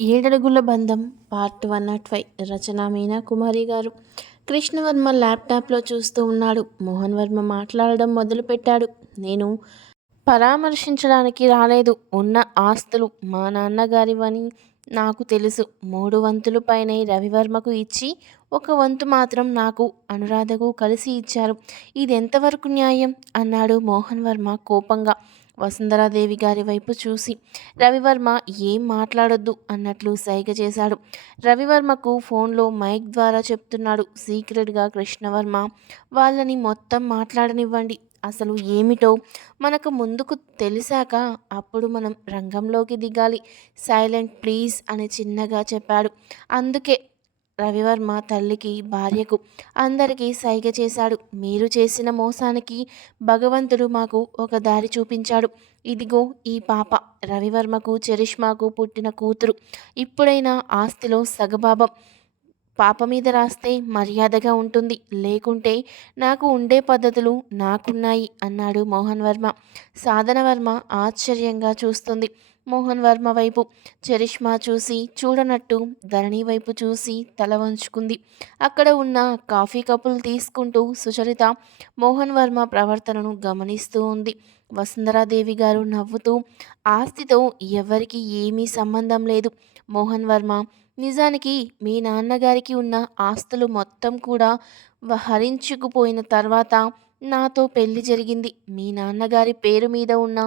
ఏడడుగుల బంధం పార్ట్ 105 రచన మీనా కుమారి గారు. కృష్ణవర్మ ల్యాప్టాప్లో చూస్తూ ఉన్నాడు. మోహన్ వర్మ మాట్లాడడం మొదలుపెట్టాడు. నేను పరామర్శించడానికి రాలేదు. ఉన్న ఆస్తులు మా నాన్నగారివని నాకు తెలుసు. 3 వంతులు పైనే రవివర్మకు ఇచ్చి 1 వంతు మాత్రం నాకు, అనురాధకు కలిసి ఇచ్చారు. ఇదెంతవరకు న్యాయం అన్నాడు మోహన్ వర్మ కోపంగా వసుంధరాదేవి గారి వైపు చూసి. రవివర్మ ఏం మాట్లాడొద్దు అన్నట్లు సైగ చేశాడు. రవివర్మకు ఫోన్లో మైక్ ద్వారా చెప్తున్నాడు సీక్రెట్గా కృష్ణవర్మ. వాళ్ళని మొత్తం మాట్లాడనివ్వండి. అసలు ఏమిటో మనకు ముందుకు తెలిసాక అప్పుడు మనం రంగంలోకి దిగాలి. సైలెంట్ ప్లీజ్ అని చిన్నగా చెప్పాడు. అందుకే రవివర్మ తల్లికి, భార్యకు, అందరికీ సైగ చేశాడు. మీరు చేసిన మోసానికి భగవంతుడు మాకు ఒక దారి చూపించాడు. ఇదిగో ఈ పాప రవివర్మకు, చరిష్మాకు పుట్టిన కూతురు. ఇప్పుడైనా ఆస్తిలో సగభాగం పాప మీద రాస్తే మర్యాదగా ఉంటుంది. లేకుంటే నాకు ఉండే పద్ధతులు నాకున్నాయి అన్నాడు మోహన్ వర్మ. సాధన వర్మ ఆశ్చర్యంగా చూస్తుంది మోహన్ వర్మ వైపు. చరిష్మా చూసి చూడనట్టు ధరణి వైపు చూసి తల వంచుకుంది. అక్కడ ఉన్న కాఫీ కప్పులు తీసుకుంటూ సుచరిత మోహన్ వర్మ ప్రవర్తనను గమనిస్తూ ఉంది. వసుంధరాదేవి గారు నవ్వుతూ, ఆస్తితో ఎవరికి ఏమీ సంబంధం లేదు మోహన్ వర్మ. నిజానికి మీ నాన్నగారికి ఉన్న ఆస్తులు మొత్తం కూడా హరించుకుపోయిన తర్వాత నాతో పెళ్లి జరిగింది. మీ నాన్నగారి పేరు మీద ఉన్న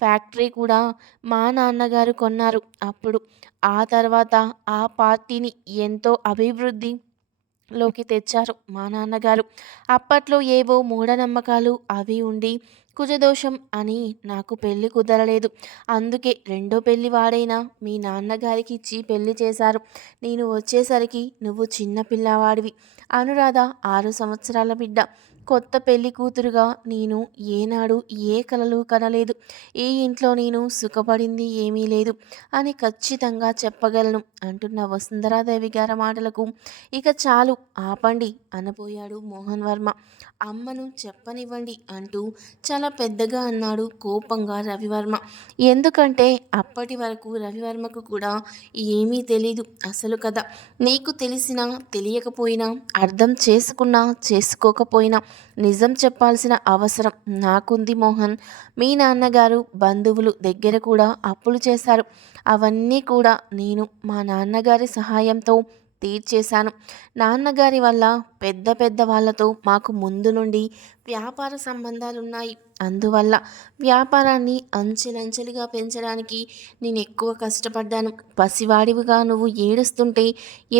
ఫ్యాక్టరీ కూడా మా నాన్నగారు కొన్నారు. అప్పుడు ఆ తర్వాత ఆ పార్టీని ఎంతో అభివృద్ధిలోకి తెచ్చారు మా నాన్నగారు. అప్పట్లో ఏవో మూఢనమ్మకాలు అవి ఉండి కుజదోషం అని నాకు పెళ్లి కుదరలేదు. అందుకే రెండో పెళ్లి వాడైనా మీ నాన్నగారికి ఇచ్చి పెళ్లి చేశారు. నేను వచ్చేసరికి నువ్వు చిన్న పిల్లవాడివి. అనురాధ 6 సంవత్సరాల బిడ్డ. కొత్త పెళ్లి కూతురుగా నేను ఏనాడు ఏ కలలు కనలేదు. ఈ ఇంట్లో నేను సుఖపడింది ఏమీ లేదు అని ఖచ్చితంగా చెప్పగలను అంటున్న వసుంధరాదేవి గారి మాటలకు ఇక చాలు ఆపండి అనబోయాడు మోహన్ వర్మ. అమ్మను చెప్పనివ్వండి అంటూ చాలా పెద్దగా అన్నాడు కోపంగా రవివర్మ. ఎందుకంటే అప్పటి వరకు రవివర్మకు కూడా ఏమీ తెలీదు అసలు కథ. నీకు తెలిసినా తెలియకపోయినా, అర్థం చేసుకున్నా చేసుకోకపోయినా నిజం చెప్పాల్సిన అవసరం నాకుంది మోహన్. మీ నాన్నగారు బంధువులు దగ్గర కూడా అప్పులు చేశారు. అవన్నీ కూడా నేను మా నాన్నగారి సహాయంతో తీర్చేశాను. నాన్నగారి వల్ల పెద్ద పెద్ద వాళ్ళతో మాకు ముందు నుండి వ్యాపార సంబంధాలున్నాయి. అందువల్ల వ్యాపారాన్ని అంచెలంచెలుగా పెంచడానికి నేను ఎక్కువ కష్టపడ్డాను. పసివాడివిగా నువ్వు ఏడుస్తుంటే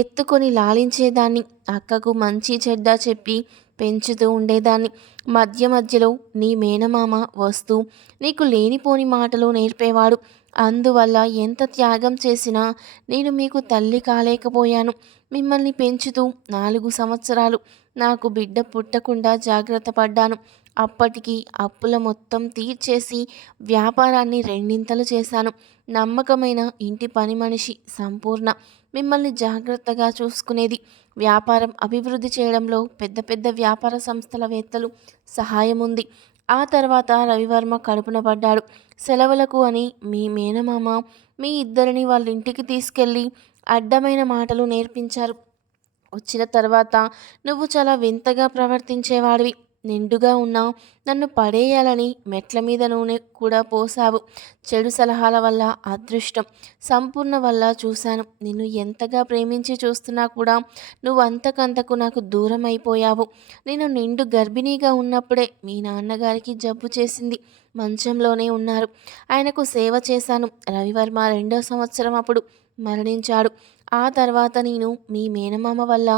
ఎత్తుకొని లాలించేదాన్ని. అక్కకు మంచి చెడ్డ చెప్పి పెంచుతూ ఉండేదాన్ని. మధ్య మధ్యలో నీ మేనమామ వస్తూ నీకు లేనిపోని మాటలు నేర్పేవాడు. అందువల్ల ఎంత త్యాగం చేసినా నేను మీకు తల్లి కాలేకపోయాను. మిమ్మల్ని పెంచుతూ 4 సంవత్సరాలు నాకు బిడ్డ పుట్టకుండా జాగ్రత్త పడ్డాను. అప్పటికి అప్పుల మొత్తం తీర్చేసి వ్యాపారాన్ని రెండింతలు చేశాను. నమ్మకమైన ఇంటి పని మనిషి సంపూర్ణ మిమ్మల్ని జాగ్రత్తగా చూసుకునేది. వ్యాపారం అభివృద్ధి చేయడంలో పెద్ద పెద్ద వ్యాపార సంస్థల సహాయం ఉంది. ఆ తర్వాత రవివర్మ కడుపున పడ్డాడు. సెలవులకు అని మీ మేనమామ మీ ఇద్దరిని వాళ్ళ ఇంటికి తీసుకెళ్ళి అడ్డమైన మాటలు నేర్పించారు. వచ్చిన తర్వాత నువ్వు చాలా వింతగా ప్రవర్తించేవాడివి. నిండుగా ఉన్నా నన్ను పడేయాలని మెట్ల మీద నూనె కూడా పోసావు. చెడు సలహాల వల్ల అదృష్టం సంపూర్ణ వల్ల చూశాను. నిన్ను ఎంతగా ప్రేమించి చూస్తున్నా కూడా నువ్వు అంతకంతకు నాకు దూరం అయిపోయావు. నేను నిండు గర్భిణీగా ఉన్నప్పుడే మీ నాన్నగారికి జబ్బు చేసింది. మంచంలోనే ఉన్నారు. ఆయనకు సేవ చేశాను. రవివర్మ 2వ సంవత్సరం అప్పుడు మరణించాడు. ఆ తర్వాత నేను మీ మేనమామ వల్ల,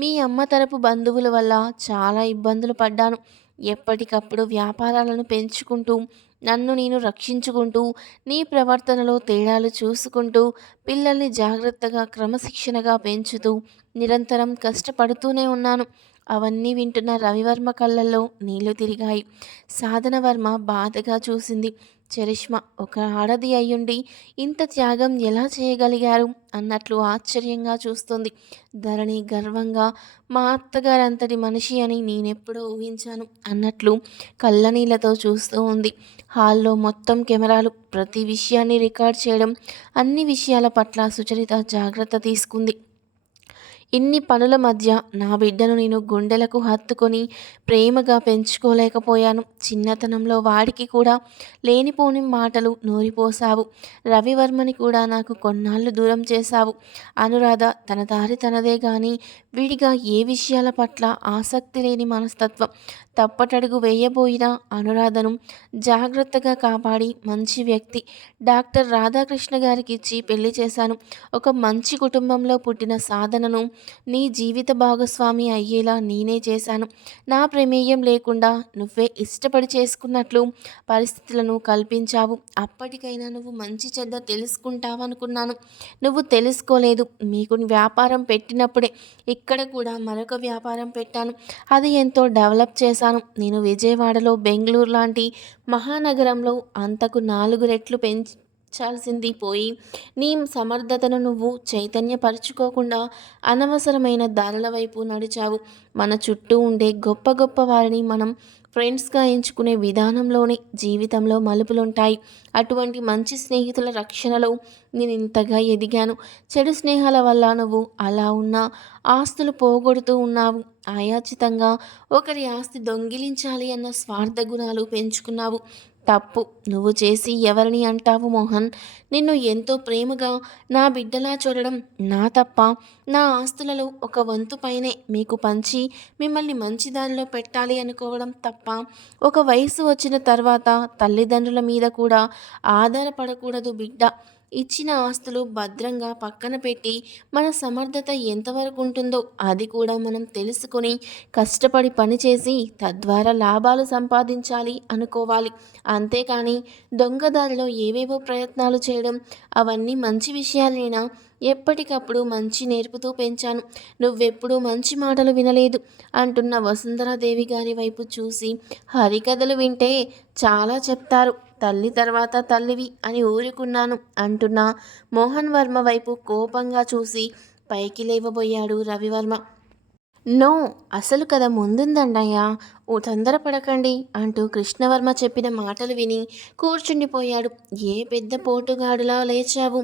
మీ అమ్మ తరపు బంధువుల వల్ల చాలా ఇబ్బందులు పడ్డాను. ఎప్పటికప్పుడు వ్యాపారాలను పెంచుకుంటూ, నన్ను నేను రక్షించుకుంటూ, నీ ప్రవర్తనలో తేడాలు చూసుకుంటూ, పిల్లల్ని జాగ్రత్తగా క్రమశిక్షణగా పెంచుతూ, నిరంతరం కష్టపడుతూనే ఉన్నాను. అవన్నీ వింటున్న రవివర్మ కళ్ళల్లో నీళ్లు తిరిగాయి. సాధనవర్మ బాధగా చూసింది. చరిష్మా ఒక ఆడది అయ్యుండి ఇంత త్యాగం ఎలా చేయగలిగారు అన్నట్లు ఆశ్చర్యంగా చూస్తుంది. ధరణి గర్వంగా మా అత్తగారు అంతటి మనిషి అని నేనెప్పుడో ఊహించాను అన్నట్లు కళ్ళనీళ్లతో చూస్తూ ఉంది. హాల్లో మొత్తం కెమెరాలు ప్రతి విషయాన్ని రికార్డ్ చేయడం, అన్ని విషయాల పట్ల సుచరిత జాగ్రత్త తీసుకుంది. ఇన్ని పనుల మధ్య నా బిడ్డను నేను గుండెలకు హత్తుకొని ప్రేమగా పెంచుకోలేకపోయాను. చిన్నతనంలో వాడికి కూడా లేనిపోని మాటలు నూరిపోసావు. రవివర్మని కూడా నాకు కొన్నాళ్ళు దూరం చేశావు. అనురాధ తన దారి తనదే గాని విడిగా ఏ విషయాల పట్ల ఆసక్తి లేని మనస్తత్వం. తప్పటడుగు వేయబోయిన అనురాధను జాగ్రత్తగా కాపాడి మంచి వ్యక్తి డాక్టర్ రాధాకృష్ణ గారికి ఇచ్చి పెళ్లి చేశాను. ఒక మంచి కుటుంబంలో పుట్టిన సాధనను నీ జీవిత భాగస్వామి అయ్యేలా నేనే చేశాను. నా ప్రమేయం లేకుండా నువ్వే ఇష్టపడి చేసుకున్నట్లు పరిస్థితులను కల్పించావు. అప్పటికైనా నువ్వు మంచి చెడ్డ తెలుసుకుంటావనుకున్నాను. నువ్వు తెలుసుకోలేదు. మీకు వ్యాపారం పెట్టినప్పుడే ఇక్కడ కూడా మరొక వ్యాపారం పెట్టాను. అది ఎంతో డెవలప్ చేశాను. నేను విజయవాడలో బెంగళూరు లాంటి మహానగరంలో అంతకు 4 రెట్లు పెంచాల్సింది పోయి నీ సమర్థతను నువ్వు చైతన్యపరుచుకోకుండా అనవసరమైన దారుల వైపు నడిచావు. మన చుట్టూ ఉండే గొప్ప గొప్ప వారిని మనం ఫ్రెండ్స్గా ఎంచుకునే విధానంలోనే జీవితంలో మలుపులుంటాయి. అటువంటి మంచి స్నేహితుల రక్షణలో నేను ఇంతగా ఎదిగాను. చెడు స్నేహాల వల్ల నువ్వు అలా ఉన్నా ఆస్తులు పోగొడుతూ ఉన్నావు. ఆయాచితంగా ఒకరి ఆస్తి దొంగిలించాలి అన్న స్వార్థ గుణాలు పెంచుకున్నావు. తప్పు నువ్వు చేసి ఎవరిని అంటావు మోహన్? నిన్ను ఎంతో ప్రేమగా నా బిడ్డలా చూడడం నా తప్ప? నా ఆస్తులలో ఒక వంతు పైనే మీకు పంచి మిమ్మల్ని మంచి దారిలో పెట్టాలి అనుకోవడం తప్ప? ఒక వయసు వచ్చిన తర్వాత తల్లిదండ్రుల మీద కూడా ఆధారపడకూడదు బిడ్డ. ఇచ్చిన ఆస్తులు భద్రంగా పక్కన పెట్టి మన సమర్థత ఎంతవరకు ఉంటుందో అది కూడా మనం తెలుసుకొని కష్టపడి పనిచేసి తద్వారా లాభాలు సంపాదించాలి అనుకోవాలి. అంతేకాని దొంగదారిలో ఏవేవో ప్రయత్నాలు చేయడం అవన్నీ మంచి విషయాలైనా ఎప్పటికప్పుడు మంచి నేర్పుతూ పెంచాను. నువ్వెప్పుడూ మంచి మాటలు వినలేదు అంటున్న వసుంధరాదేవి గారి వైపు చూసి హరికథలు వింటే చాలా చెప్తారు, తల్లి తర్వాత తల్లివి అని ఊరుకున్నాను అంటున్న మోహన్ వర్మ వైపు కోపంగా చూసి పైకి లేవబోయాడు రవివర్మ. నో, అసలు కథ ముందుందన్నయ్యా, ఓ తొందరపడకండి అంటూ కృష్ణవర్మ చెప్పిన మాటలు విని కూర్చుండిపోయాడు. ఏ పెద్ద పోటుగాడులా లేచావు?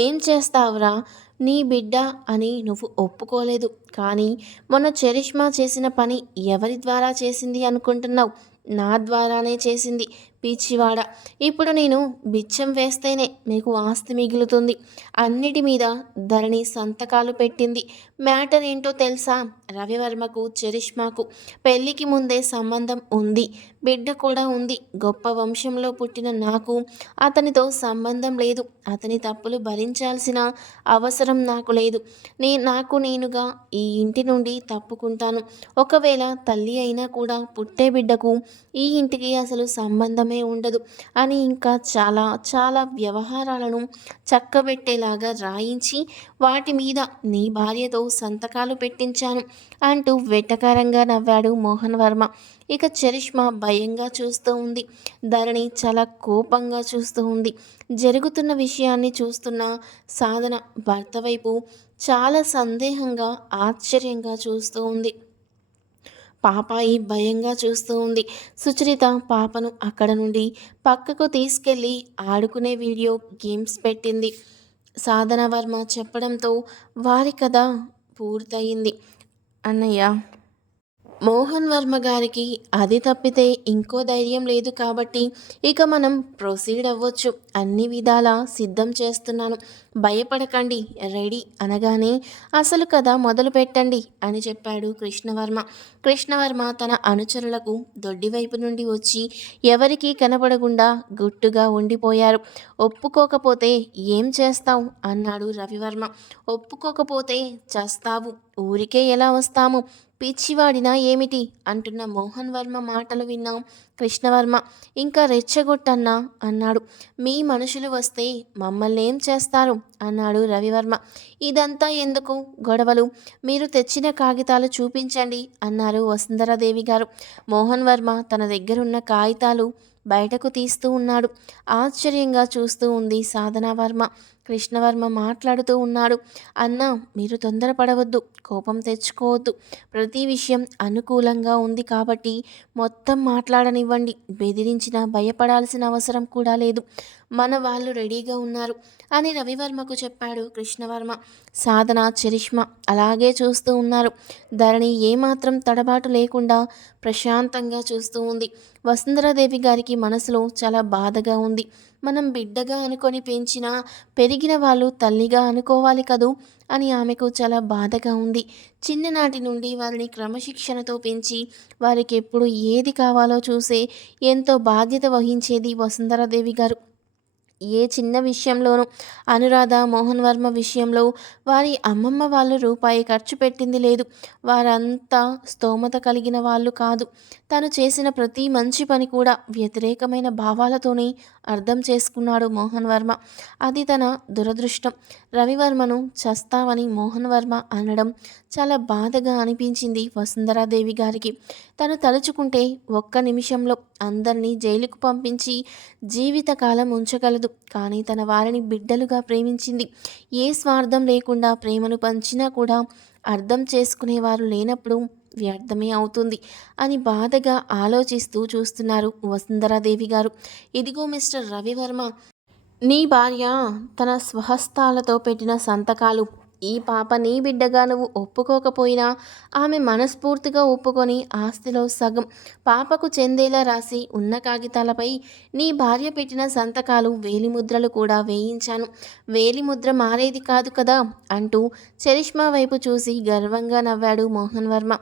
ఏం చేస్తావురా? నీ బిడ్డ అని నువ్వు ఒప్పుకోలేదు. కానీ మొన్న చరిష్మా చేసిన పని ఎవరి ద్వారా చేసింది అనుకుంటున్నావు? నా ద్వారానే చేసింది పిచ్చివాడ. ఇప్పుడు నేను బిచ్చం వేస్తేనే మీకు ఆస్తి మిగులుతుంది. అన్నిటి మీద ధరణి సంతకాలు పెట్టింది. మ్యాటర్ ఏంటో తెలుసా? రవివర్మకు చరిష్మాకు పెళ్ళికి ముందే సంబంధం ఉంది. బిడ్డ కూడా ఉంది. గొప్ప వంశంలో పుట్టిన నాకు అతనితో సంబంధం లేదు. అతని తప్పులు భరించాల్సిన అవసరం నాకు లేదు. నాకు నేనుగా ఈ ఇంటి నుండి తప్పుకుంటాను. ఒకవేళ తల్లి అయినా కూడా పుట్టే బిడ్డకు ఈ ఇంటికి అసలు సంబంధమే ఉండదు అని ఇంకా చాలా చాలా వ్యవహారాలను చక్కబెట్టేలాగా రాయించి వాటి మీద నీ భార్యతో సంతకాలు పెట్టించాను అంటూ వెటకారంగా నవ్వాడు మోహన్ వర్మ. ఇక చరిష్మా భయంగా చూస్తూ ఉంది. ధరణి చాలా కోపంగా చూస్తూ ఉంది. జరుగుతున్న విషయాన్ని చూస్తున్న సాధన భర్త వైపు చాలా సందేహంగా ఆశ్చర్యంగా చూస్తూ ఉంది. పాపాయి భయంగా చూస్తూ ఉంది. సుచరిత పాపను అక్కడ నుండి పక్కకు తీసుకెళ్ళి ఆడుకునే వీడియో గేమ్స్ పెట్టింది. సాధన వర్మ చెప్పడంతో వారి కథ పూర్తయింది. అన్నయ్య, మోహన్ వర్మ గారికి అది తప్పితే ఇంకో ధైర్యం లేదు కాబట్టి ఇక మనం ప్రొసీడ్ అవ్వచ్చు. అన్ని విధాలా సిద్ధం చేస్తున్నాను. భయపడకండి, రెడీ అనగానే అసలు కథ మొదలు పెట్టండి అని చెప్పాడు కృష్ణవర్మ. కృష్ణవర్మ తన అనుచరులకు దొడ్డివైపు నుండి వచ్చి ఎవరికీ కనపడకుండా గుట్టుగా ఉండిపోయారు. ఒప్పుకోకపోతే ఏం చేస్తావు అన్నాడు రవివర్మ. ఒప్పుకోకపోతే చస్తావు. ఊరికే ఎలా వస్తాము? పిచ్చివాడినా ఏమిటి అంటున్న మోహన్ వర్మ మాటలు విన్నా కృష్ణవర్మ ఇంకా రెచ్చగొట్టన్నా అన్నాడు. మీ మనుషులు వస్తే మమ్మల్ని ఏం చేస్తారు అన్నాడు రవివర్మ. ఇదంతా ఎందుకు గొడవలు? మీరు తెచ్చిన కాగితాలు చూపించండి అన్నారు వసుంధరాదేవి గారు. మోహన్ వర్మ తన దగ్గరున్న కాగితాలు బయటకు తీస్తూ ఉన్నాడు. ఆశ్చర్యంగా చూస్తూ ఉంది సాధనా వర్మ. కృష్ణవర్మ మాట్లాడుతూ ఉన్నాడు. అన్నా, మీరు తొందరపడవద్దు, కోపం తెచ్చుకోవద్దు. ప్రతి విషయం అనుకూలంగా ఉంది కాబట్టి మొత్తం మాట్లాడనివ్వండి. బెదిరించినా భయపడాల్సిన అవసరం కూడా లేదు. మన వాళ్ళు రెడీగా ఉన్నారు అని రవివర్మకు చెప్పాడు కృష్ణవర్మ. సాధన, చరిష్మ అలాగే చూస్తూ ఉన్నారు. ధరణి ఏమాత్రం తడబాటు లేకుండా ప్రశాంతంగా చూస్తూ ఉంది. వసుంధరాదేవి గారికి మనసులో చాలా బాధగా ఉంది. మనం బిడ్డగా అనుకొని పెంచినా పెరిగిన వాళ్ళు తల్లిగా అనుకోవాలి కదూ అని ఆమెకు చాలా బాధగా ఉంది. చిన్ననాటి నుండి వారిని క్రమశిక్షణతో పెంచి వారికి ఎప్పుడు ఏది కావాలో చూసే ఎంతో బాధ్యత వహించేది వసుంధరాదేవి గారు. ఏ చిన్న విషయంలోనూ అనురాధ, మోహన్ వర్మ విషయంలో వారి అమ్మమ్మ వాళ్ళు రూపాయి ఖర్చు పెట్టింది లేదు. వారంతా స్తోమత కలిగిన వాళ్ళు కాదు. తను చేసిన ప్రతి మంచి పని కూడా వ్యతిరేకమైన భావాలతోనే అర్థం చేసుకున్నాడు మోహన్ వర్మ. అది తన దురదృష్టం. రవివర్మను చస్తావని మోహన్ వర్మ అనడం చాలా బాధగా అనిపించింది వసుంధరాదేవి గారికి. తను తలుచుకుంటే ఒక్క నిమిషంలో అందరినీ జైలుకు పంపించి జీవితకాలం ఉంచగలదు. కానీ తన వారిని బిడ్డలుగా ప్రేమించింది. ఏ స్వార్థం లేకుండా ప్రేమను పంచినా కూడా అర్థం చేసుకునేవారు లేనప్పుడు వ్యర్థమే అవుతుంది అని బాధగా ఆలోచిస్తూ చూస్తున్నారు వసుంధరాదేవి గారు. ఇదిగో మిస్టర్ రవివర్మ, నీ భార్య తన స్వహస్తాలతో పెట్టిన సంతకాలు. ఈ పాప నీ బిడ్డగా నువ్వు ఒప్పుకోకపోయినా ఆమె మనస్ఫూర్తిగా ఒప్పుకొని ఆస్తిలో సగం పాపకు చెందేలా రాసి ఉన్న కాగితాలపై నీ భార్య పెట్టిన సంతకాలు వేలిముద్రలు కూడా వేయించాను. వేలిముద్ర మారేది కాదు కదా అంటూ చరిష్మా వైపు చూసి గర్వంగా నవ్వాడు మోహన్ వర్మ.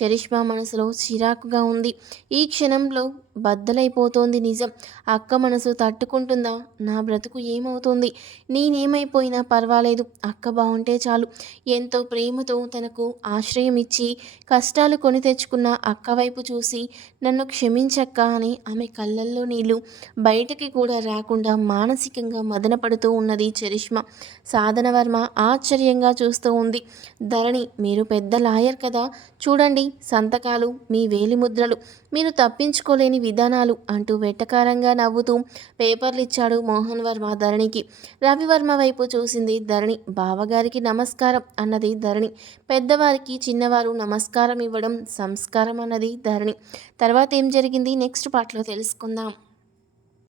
చరిష్మా మనసులో చిరాకుగా ఉంది. ఈ క్షణంలో బద్దలైపోతోంది నిజం. అక్క మనసు తట్టుకుంటుందా? నా బ్రతుకు ఏమవుతుంది? నేనేమైపోయినా పర్వాలేదు, అక్క బాగుంటే చాలు. ఎంతో ప్రేమతో తనకు ఆశ్రయం ఇచ్చి కష్టాలు కొని తెచ్చుకున్న అక్క వైపు చూసి నన్ను క్షమించక్క అని ఆమె కళ్ళల్లో నీళ్లు బయటకి కూడా రాకుండా మానసికంగా మదనపడుతూ ఉన్నది చరిష్మా. సాధనవర్మ ఆశ్చర్యంగా చూస్తూ ఉంది. ధరణి, మీరు పెద్ద లాయర్ కదా, చూడండి సంతకాలు, మీ వేలిముద్రలు, మీరు తప్పించుకోలేని విధానాలు అంటూ వెటకారంగా నవ్వుతూ పేపర్లు ఇచ్చాడు మోహన్ వర్మ ధరణికి. రవివర్మ వైపు చూసింది ధరణి. బావగారికి నమస్కారం అన్నది ధరణి. పెద్దవారికి చిన్నవారు నమస్కారం ఇవ్వడం సంస్కారం అన్నది ధరణి. తర్వాత ఏం జరిగింది నెక్స్ట్ పార్ట్లో తెలుసుకుందాం.